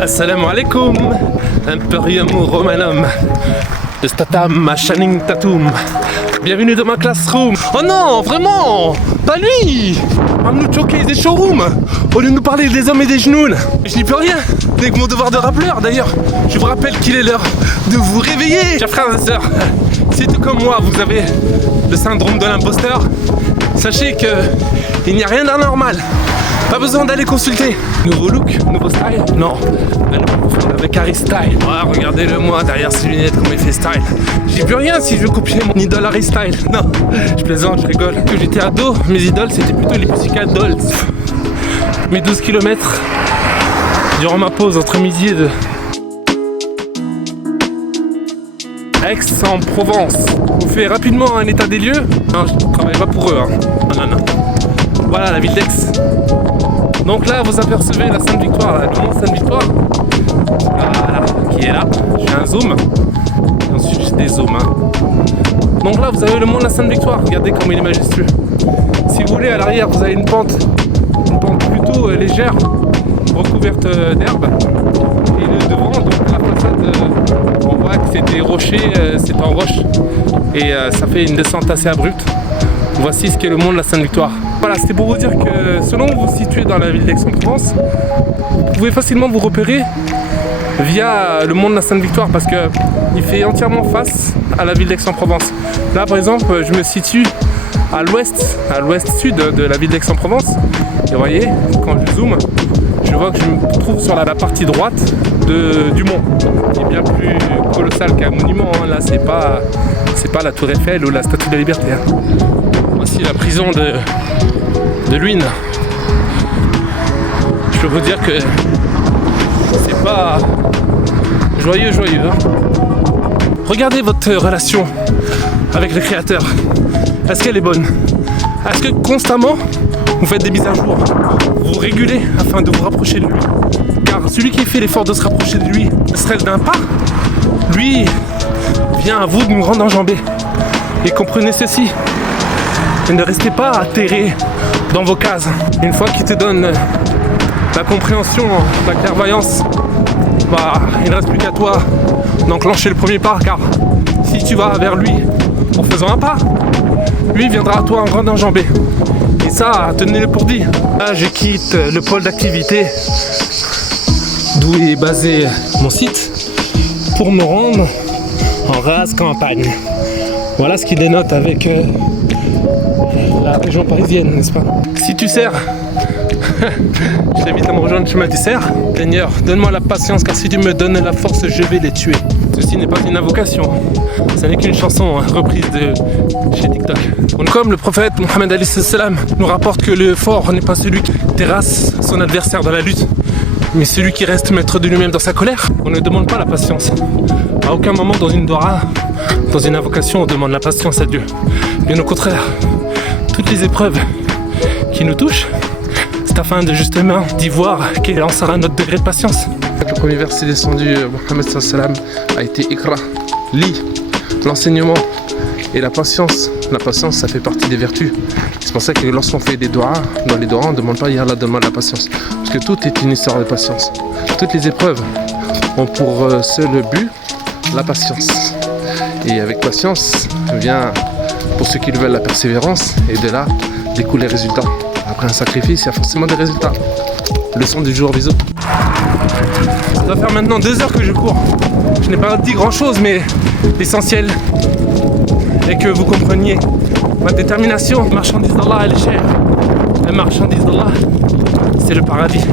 Assalamu alaikum, Imperium Romanum, de Statam à Channing Tatum. Bienvenue dans ma classroom. Oh non, vraiment, pas lui. Va nous choquer des showrooms au lieu de nous parler des hommes et des genoux. Je n'y peux rien, avec mon devoir de rappeleur d'ailleurs. Je vous rappelle qu'il est l'heure de vous réveiller. Chers frères et sœurs, si tout comme moi vous avez le syndrome de l'imposteur, sachez qu'il n'y a rien d'anormal. Pas besoin d'aller consulter. Nouveau look, nouveau style. Non, allez confondre avec Harry Style. Ouais, regardez-le moi derrière ses lunettes comme il fait style. J'y peux rien si je veux copier mon idole Harry Style. Non, je plaisante, je rigole. Quand j'étais ado, mes idoles c'était plutôt les Pussycat Dolls. Mes 12 km durant ma pause entre midi et 2. Aix-en-Provence. Je vous fais rapidement un état des lieux. Non, je ne travaille pas pour eux. Hein. Non. Voilà la ville d'Aix. Donc là, vous apercevez la Sainte-Victoire, le mont Sainte-Victoire. Voilà, qui est là. J'ai un zoom. Ensuite, j'ai des zooms. Hein. Donc là, vous avez le mont de la Sainte-Victoire. Regardez comme il est majestueux. Si vous voulez, à l'arrière, vous avez une pente plutôt légère, recouverte d'herbe. Et devant, donc la façade, on voit que c'est des rochers, c'est en roche. Et ça fait une descente assez abrupte. Voici ce qu'est le mont de la Sainte-Victoire. Voilà, c'était pour vous dire que selon où vous vous situez dans la ville d'Aix-en-Provence, vous pouvez facilement vous repérer via le mont de la Sainte-Victoire parce qu'il fait entièrement face à la ville d'Aix-en-Provence. Là par exemple, je me situe à l'ouest-sud de la ville d'Aix-en-Provence. Et vous voyez, quand je zoome, je vois que je me trouve sur la partie droite du mont. Il est bien plus colossal qu'un monument. Hein. Là, c'est pas la Tour Eiffel ou la Statue de la Liberté. Hein. Voici la prison de Luynes. Je peux vous dire que c'est pas joyeux. Hein. Regardez votre relation avec le Créateur. Est-ce qu'elle est bonne? Est-ce que constamment vous faites des mises à jour? Vous vous régulez afin de vous rapprocher de lui? Car celui qui fait l'effort de se rapprocher de lui, ne serait-ce d'un pas, lui vient à vous d'une grande enjambée. Et comprenez ceci. Et ne restez pas atterrés dans vos cases. Une fois qu'il te donne la compréhension, la clairvoyance, il ne reste plus qu'à toi d'enclencher le premier pas, car si tu vas vers lui en faisant un pas, lui viendra à toi en grande enjambée. Et ça, tenez-le pour dit. Là, je quitte le pôle d'activité d'où est basé mon site pour me rendre en rase campagne. Voilà ce qui dénote avec la région parisienne, n'est-ce pas? Si tu sers, je t'invite à me rejoindre chemin du cerf. Seigneur, donne-moi la patience, car si tu me donnes la force, je vais les tuer. Ceci n'est pas une invocation, ce n'est qu'une chanson reprise de chez TikTok. Comme le prophète Mohammed alayhi salam nous rapporte que le fort n'est pas celui qui terrasse son adversaire dans la lutte, mais celui qui reste maître de lui-même dans sa colère. On ne demande pas la patience. À aucun moment dans une dora, dans une invocation, on demande la patience à Dieu. Bien au contraire, toutes les épreuves qui nous touchent, c'est afin de justement d'y voir quel en sera notre degré de patience. Le premier verset descendu, Mohammed sallam a été Iqra, lis, l'enseignement et la patience. La patience, ça fait partie des vertus. C'est pour ça que lorsqu'on fait des doigts, dans les doigts, on ne demande pas Allah demande la patience. Parce que tout est une histoire de patience. Toutes les épreuves ont pour seul but la patience. Et avec patience vient, pour ceux qui le veulent, la persévérance. Et de là découlent les résultats. Après un sacrifice, il y a forcément des résultats. Leçon du jour, bisous. Ça doit faire maintenant 2 heures que je cours. Je n'ai pas dit grand chose, mais l'essentiel est que vous compreniez ma détermination. La marchandise d'Allah, elle est chère. La marchandise d'Allah, c'est le paradis.